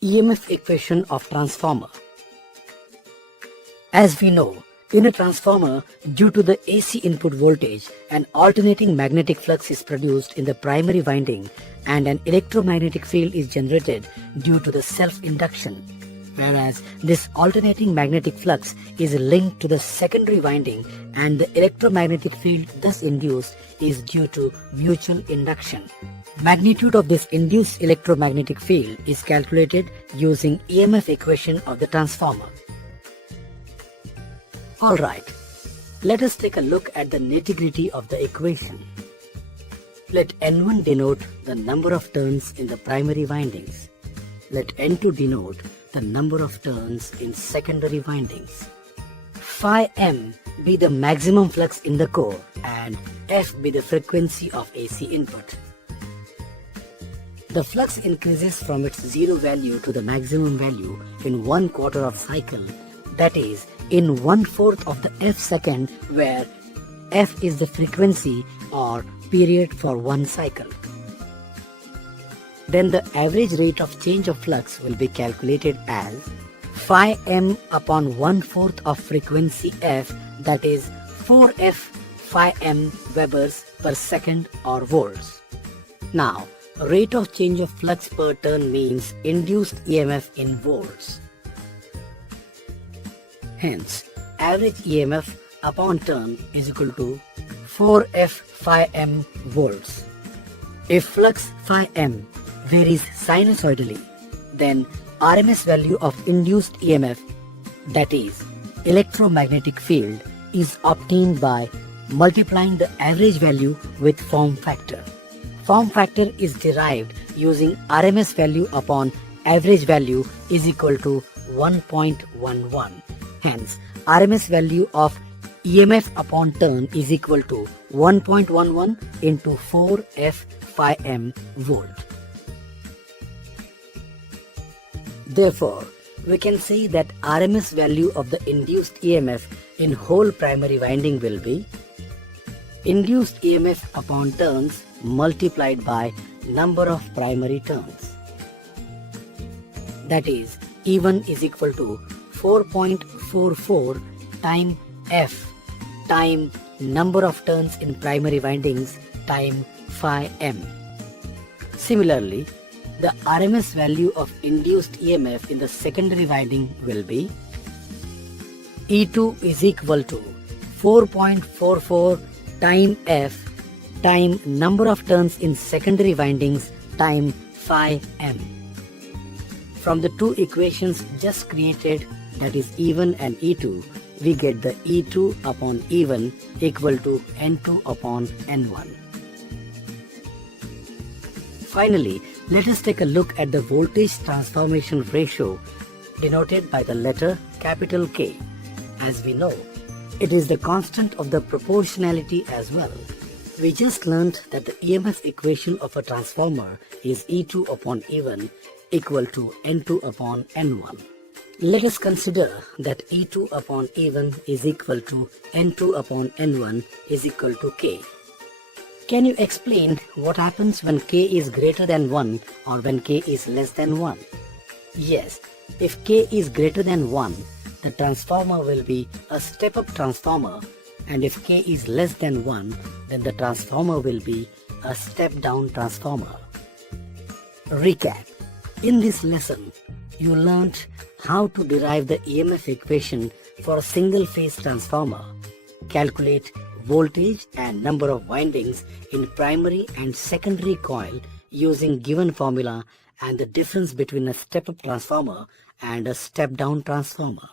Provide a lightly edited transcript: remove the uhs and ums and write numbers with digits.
EMF equation of transformer. As we know, in a transformer, due to the AC input voltage, an alternating magnetic flux is produced in the primary winding and an electromagnetic field is generated due to the self-induction, whereas this alternating magnetic flux is linked to the secondary winding and the electromagnetic field thus induced is due to mutual induction. Magnitude of this induced electromagnetic field is calculated using EMF equation of the transformer. Alright, let us take a look at the nitty-gritty of the equation. Let N1 denote the number of turns in the primary windings. Let N2 denote the number of turns in secondary windings. Phi m be the maximum flux in the core and F be the frequency of AC input. The flux increases from its zero value to the maximum value in 1/4 of cycle, that is, in 1/4 of the F second, where F is the frequency or period for one cycle. Then the average rate of change of flux will be calculated as phi m upon 1/4 of frequency F, that is 4F phi m Webers per second or volts. Now, rate of change of flux per turn means induced EMF in volts. Hence, average EMF upon turn is equal to 4F phi m volts. If flux phi m varies sinusoidally, then RMS value of induced EMF, that is, electromagnetic field, is obtained by multiplying the average value with form factor. Form factor is derived using RMS value upon average value is equal to 1.11. Hence, RMS value of EMF upon turn is equal to 1.11 into 4F phi m volt. Therefore, we can say that RMS value of the induced EMF in whole primary winding will be induced EMF upon turns multiplied by number of primary turns. That is, E1 is equal to 4.44 time F time number of turns in primary windings time phi m. Similarly, the RMS value of induced EMF in the secondary winding will be E2 is equal to 4.44 time F time number of turns in secondary windings time phi m. From the two equations just created, that is E1 and E2, we get the E2 upon E1 equal to N2 upon N1. Finally, let us take a look at the voltage transformation ratio denoted by the letter capital K. As we know, it is the constant of the proportionality as well. We just learned that the EMF equation of a transformer is E2 upon E1 equal to N2 upon N1. Let us consider that E2 upon E1 is equal to N2 upon N1 is equal to K. Can you explain what happens when K is greater than 1 or when K is less than 1? Yes, if K is greater than 1, the transformer will be a step-up transformer, and if K is less than 1, then the transformer will be a step-down transformer. Recap. In this lesson, you learnt how to derive the EMF equation for a single-phase transformer, calculate voltage and number of windings in primary and secondary coil using given formula, and the difference between a step-up transformer and a step-down transformer.